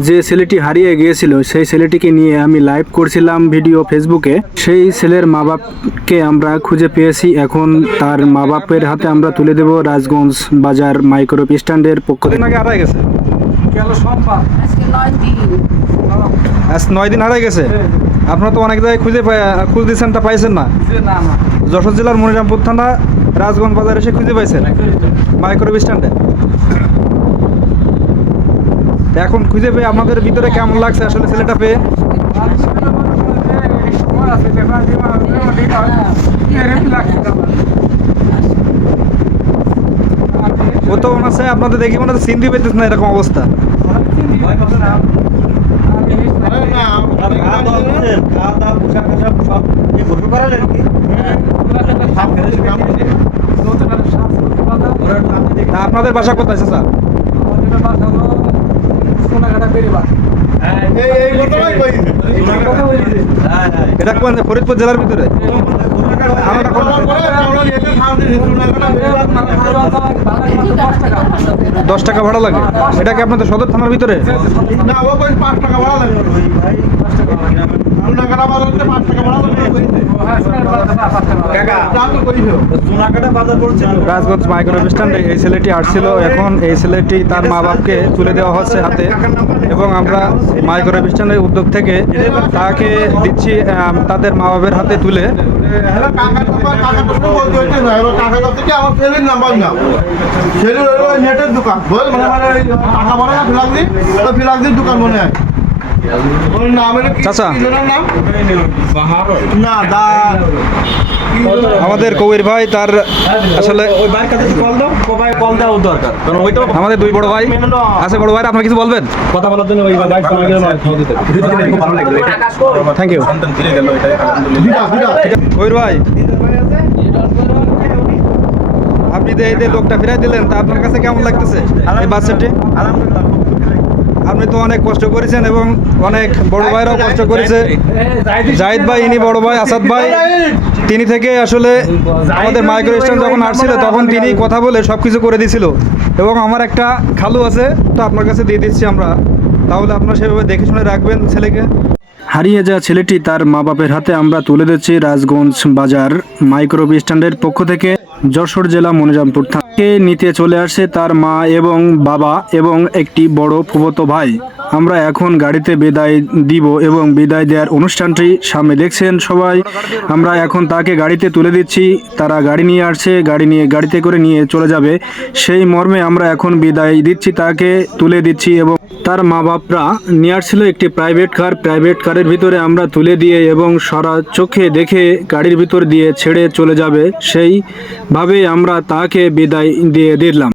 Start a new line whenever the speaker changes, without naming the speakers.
যে ছেলেটি হারিয়ে গিয়েছিল সেই ছেলেটিকে নিয়ে আমি লাইভ করছিলাম ভিডিও ফেসবুকে সেই ছেলের মা বাপকে আমরা খুঁজে পেয়েছি। এখন তার মা বাপের হাতে আমরা তুলে দেব রাজগঞ্জ বাজার মাইক্রো স্ট্যান্ডের পক্ষ থেকে।
হারাই গেছে?
নয় দিন।
আজ নয় দিন হারাই গেছে? আপনারা তো অনেক জায়গায় খুঁজে পাই- খুঁজ দিচ্ছেন তা পাইছেন না? যশোর জেলার মনিরামপুর থানা রাজগঞ্জ বাজারে এসে খুঁজে পাইছেন? মাইক্রো স্ট্যান্ডে? এখন খুঁজে পেয়ে আমাদের ভিতরে কেমন লাগছে আসলে ছেলেটা পেয়ে? ও তো মনে হচ্ছে আপনাদের দেখি মনে হচ্ছে সিন্ধি পেতেছে না এরকম অবস্থা। আপনাদের বাসা কোথায় স্যার এটা কোন ফরিদপুর জেলার ভিতরে? দশ টাকা ভাড়া লাগে। এটা কি আপনাদের সদর থানার ভিতরে?
না ও পাঁচ টাকা ভাড়া লাগবে জুনাগাড়া বাজার হচ্ছে পাঁচ টাকা ভাড়া লাগবে দাম তো কইছো
রাজগঞ্জ মাইক্রো স্ট্যান্ডে এই ছেলেটি আসছিল। এখন এই ছেলেটি তার মা বাপকে তুলে দেওয়া হচ্ছে হাতে। এবং আমরা মাইক্রো স্ট্যান্ডের উদ্যোগ থেকে তাকে দিচ্ছি তাদের মা বাপের হাতে তুলে।
দোকান। মানে মানে দোকান মনে হয়।
চাচা। আমাদের কবির ভাই তার আসলে আমাদের দুই বড় ভাই। আছে বড় ভাই আপনার কিছু বলবেন?
কথা বলার জন্য
থ্যাংক ইউ
আনন্দ
দুইটা দুইটা
কবির ভাই। আপনি যে এই যে লোকটা ফিরাই দিলেন তা আপনার কাছে কেমন লাগতেছে? এই বাচ্চাটি?
আলহামদুলিল্লাহ।
আপনি তো অনেক কষ্ট করেছেন এবং অনেক বড় ভাইরাও কষ্ট করেছে। জাহিদ ভাই। ইনি বড় ভাই আসাদ ভাই। তিনি থেকে আসলে আমাদের মাইক্রো স্ট্যান্ড যখন আসছিল তখন তিনি কথা বলে সব কিছু করে দিয়েছিল এবং আমার একটা খালু আছে তো আপনার কাছে দিয়ে দিচ্ছি আমরা। তাহলে আপনারা সেভাবে দেখে শুনে রাখবেন ছেলেকে। হারিয়ে যাওয়া ছেলেটি তার মা বাপের হাতে আমরা তুলে দিচ্ছি রাজগঞ্জ বাজার মাইক্রো স্ট্যান্ডের পক্ষ থেকে যশোর জেলা মনিরামপুর থানাকে নিতে চলে আসে তার মা এবং বাবা এবং একটি বড় ফুফতো ভাই। আমরা এখন গাড়িতে বিদায় দিব এবং বিদায় দেওয়ার অনুষ্ঠানটি সামনে দেখছেন সবাই। আমরা এখন তাকে গাড়িতে তুলে দিচ্ছি। তারা গাড়ি নিয়ে আসছে, গাড়ি নিয়ে, গাড়িতে করে নিয়ে চলে যাবে। সেই মর্মে আমরা এখন বিদায় দিচ্ছি তাকে, তুলে দিচ্ছি এবং তার মা বাপরা নিয়ে আসছিল একটি প্রাইভেট কার। প্রাইভেট কারের ভিতরে আমরা তুলে দিয়ে এবং সারা চোখে দেখে গাড়ির ভিতর দিয়ে ছেড়ে চলে যাবে। সেইভাবে আমরা তাকে বিদায় দিয়ে দিলাম